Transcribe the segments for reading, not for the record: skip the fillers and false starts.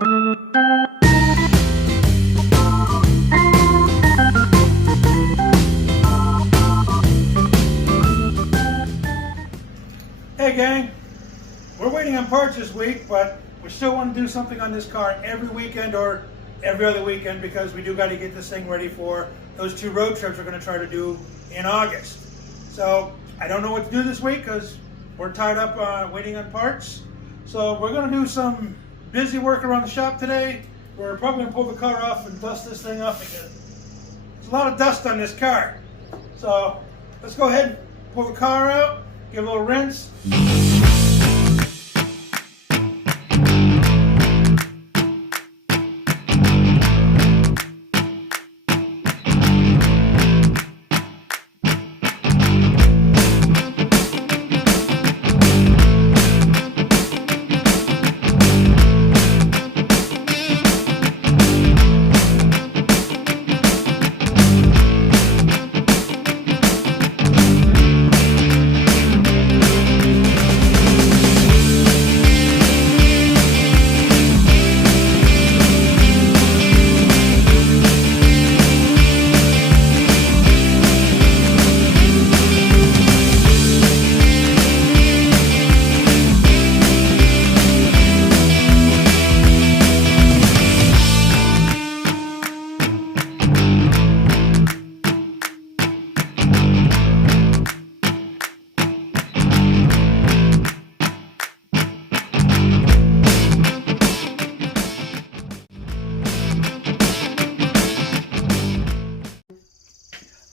Hey gang, we're waiting on parts this week, but we still want to do something on this car every weekend or every other weekend because we do got to get this thing ready for those 2 road trips we're going to try to do in August. So I don't know what to do this week because we're tied up waiting on parts. So we're going to do some busy work around the shop today. We're probably going to pull the car off and dust this thing up because there's a lot of dust on this car. So let's go ahead and pull the car out, give it a little rinse.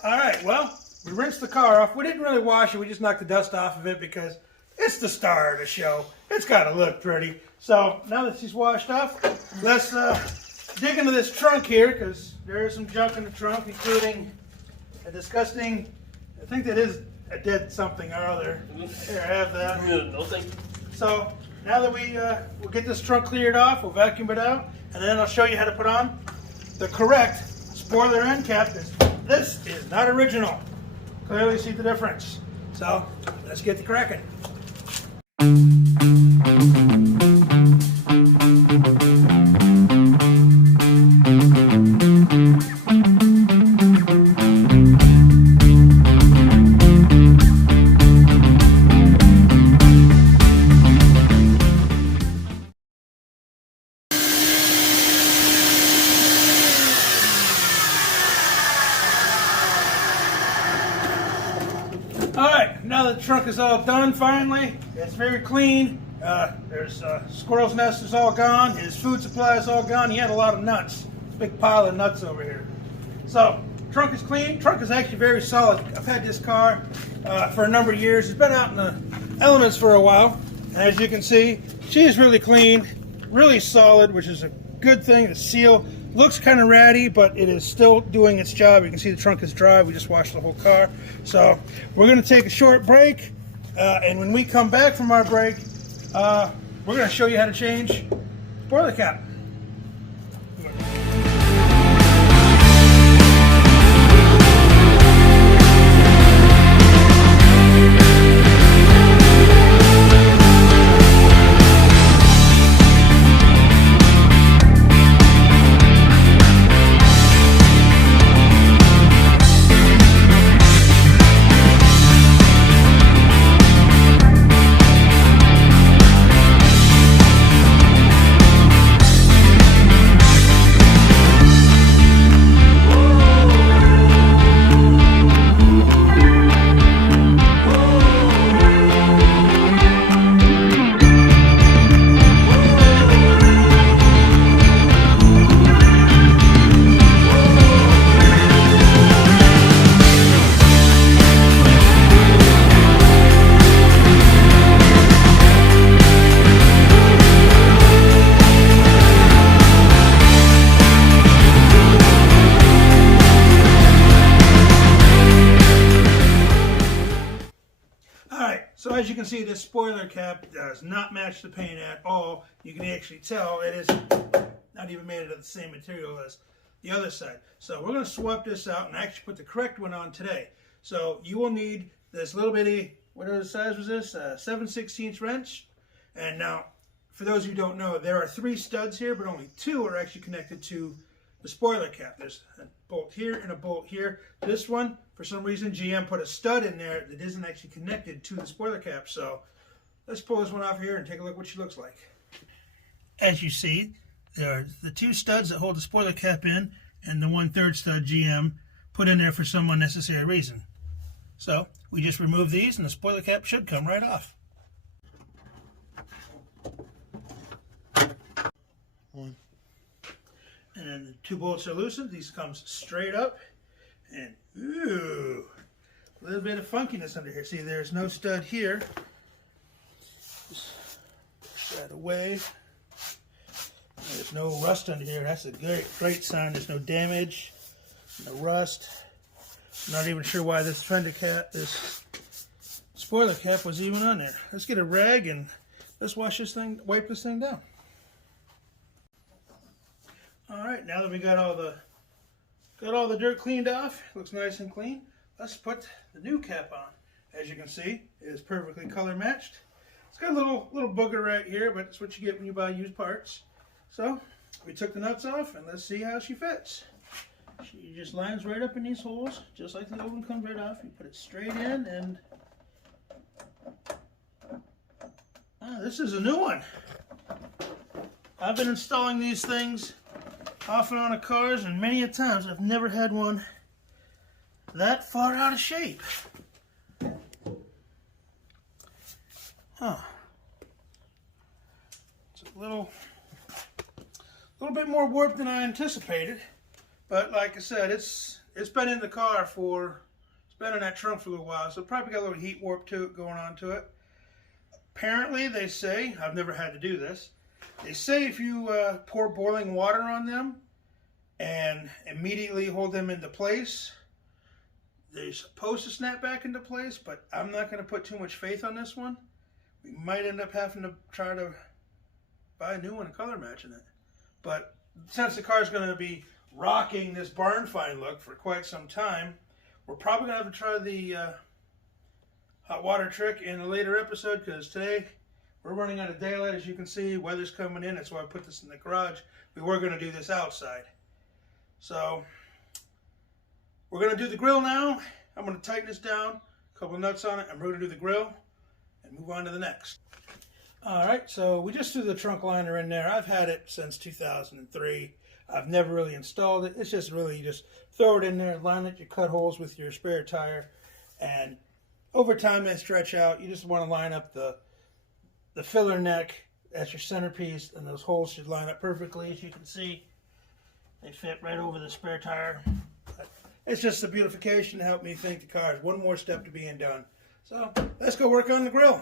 Alright, well, we rinsed the car off. We didn't really wash it, we just knocked the dust off of it because it's the star of the show. It's got to look pretty. So, now that she's washed off, let's dig into this trunk here because there is some junk in the trunk, including a disgusting, I think that is a dead something or other. Here, I have that. No thank you. So, now that we'll get this trunk cleared off, we'll vacuum it out, and then I'll show you how to put on the correct spoiler end cap. This is not original. Clearly see the difference. So let's get to cracking. Alright, now that the trunk is all done finally, it's very clean. There's squirrel's nest is all gone, his food supply is all gone. He had a lot of nuts, big pile of nuts over here. So, trunk is clean. Trunk is actually very solid. I've had this car for a number of years. It's been out in the elements for a while. And as you can see, she is really clean, really solid, which is a good thing. The seal looks kind of ratty, but it is still doing its job. You can see the trunk is dry. We just washed the whole car. So we're going to take a short break, and when we come back from our break, we're going to show you how to change spoiler cap. So as you can see, this spoiler cap does not match the paint at all. You can actually tell it is not even made out of the same material as the other side. So we're going to swap this out and actually put the correct one on today. So you will need this little bitty, what size was this? 7/16 wrench. And now for those who don't know, there are 3 studs here, but only 2 are actually connected to the spoiler cap. There's a bolt here and a bolt here. This one, for some reason, GM put a stud in there that isn't actually connected to the spoiler cap. So let's pull this one off here and take a look what she looks like. As you see, there are the 2 studs that hold the spoiler cap in, and the 1/3 stud GM put in there for some unnecessary reason. So we just remove these and the spoiler cap should come right off. And then the 2 bolts are loosened. These comes straight up, and ooh, a little bit of funkiness under here. See, there's no stud here. Just push that away. There's no rust under here. That's a great sign. There's no damage, no rust. I'm not even sure why this fender cap, this spoiler cap was even on there. Let's get a rag and let's wash this thing, wipe this thing down. All right, now that we got all the dirt cleaned off, looks nice and clean. Let's put the new cap on. As you can see, it is perfectly color matched. It's got a little booger right here, but it's what you get when you buy used parts. So we took the nuts off, and let's see how she fits. She just lines right up in these holes, just like the old one comes right off. You put it straight in, and this is a new one. I've been installing these things off and on of cars, and many a times I've never had one that far out of shape. It's a little bit more warped than I anticipated, but like I said, it's been in the car it's been in that trunk for a little while, so it probably got a little heat warp to it going on to it. Apparently, they say, I've never had to do this, they say if you pour boiling water on them and immediately hold them into place, they're supposed to snap back into place, but I'm not going to put too much faith on this one. We might end up having to try to buy a new one and color matching it. But since the car is going to be rocking this barn find look for quite some time, we're probably going to have to try the hot water trick in a later episode, because today we're running out of daylight. As you can see, weather's coming in. That's why I put this in the garage. We were going to do this outside. So we're going to do the grill now. I'm going to tighten this down, a couple of nuts on it, and we're going to do the grill and move on to the next. Alright, so we just threw the trunk liner in there. I've had it since 2003. I've never really installed it. It's just really, you just throw it in there, line it, you cut holes with your spare tire, and over time they stretch out. You just want to line up the filler neck as your centerpiece, and those holes should line up perfectly. As you can see, they fit right over the spare tire. But it's just a beautification to help me think the car is one more step to being done. So let's go work on the grill.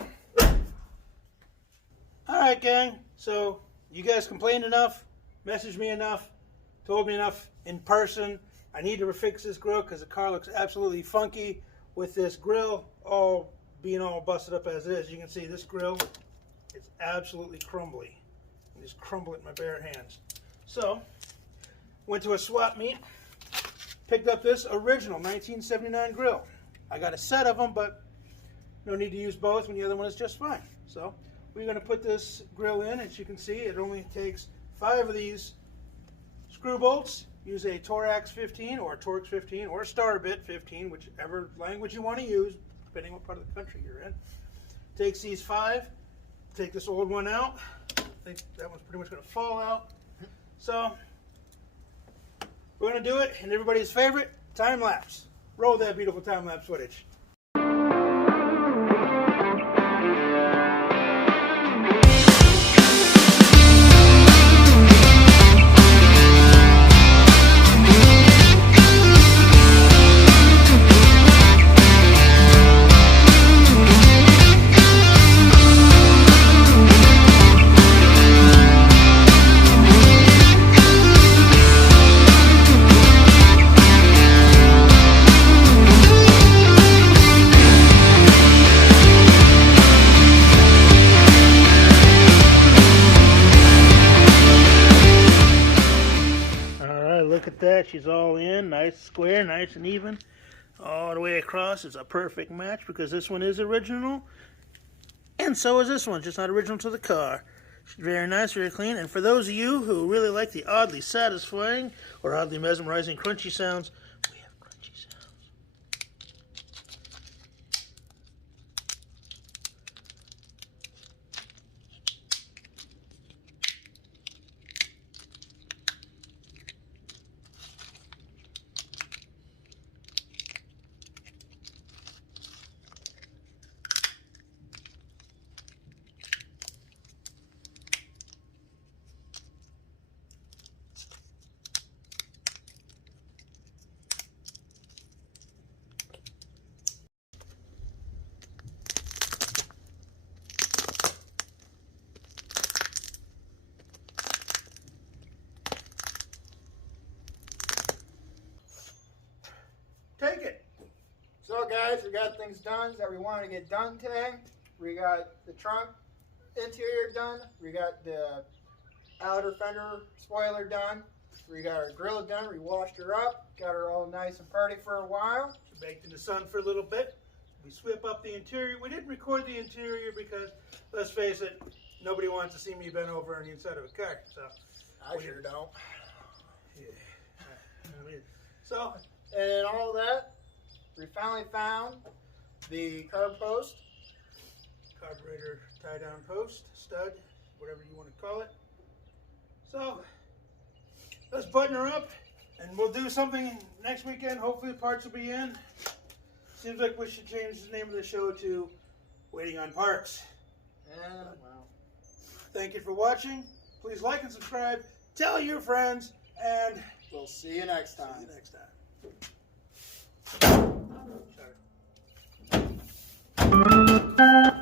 Alright, gang, so you guys complained enough, messaged me enough, told me enough in person. I need to fix this grill because the car looks absolutely funky with this grill being all busted up as it is. You can see this grill is absolutely crumbly. I just crumble it in my bare hands. So, went to a swap meet, picked up this original 1979 grill. I got a set of them, but no need to use both when the other one is just fine. So, we're going to put this grill in. As you can see, it only takes 5 of these screw bolts. Use a Torax 15 or a Torx 15 or a Starbit 15, whichever language you want to use, depending what part of the country you're in. Takes these 5. Take this old one out. I think that one's pretty much going to fall out. So we're going to do it in everybody's favorite time lapse. Roll that beautiful time lapse footage. Look at that, she's all in, nice square, nice and even, all the way across. It's a perfect match because this one is original, and so is this one, just not original to the car. Very nice, very clean. And for those of you who really like the oddly satisfying or oddly mesmerizing crunchy sounds, we have crunchy sounds. Take it. So guys, we got things done that we wanted to get done today. We got the trunk interior done. We got the outer fender spoiler done. We got our grill done. We washed her up. Got her all nice and pretty for a while. She baked in the sun for a little bit. We sweep up the interior. We didn't record the interior because, let's face it, nobody wants to see me bent over on the inside of a car. So I sure don't. Yeah. I mean, so. And all that, we finally found the carb post. Carburetor tie-down post, stud, whatever you want to call it. So, let's button her up, and we'll do something next weekend. Hopefully the parts will be in. Seems like we should change the name of the show to Waiting on Parts. And, well, thank you for watching. Please like and subscribe. Tell your friends, and we'll see you next time. See you next time. Sorry.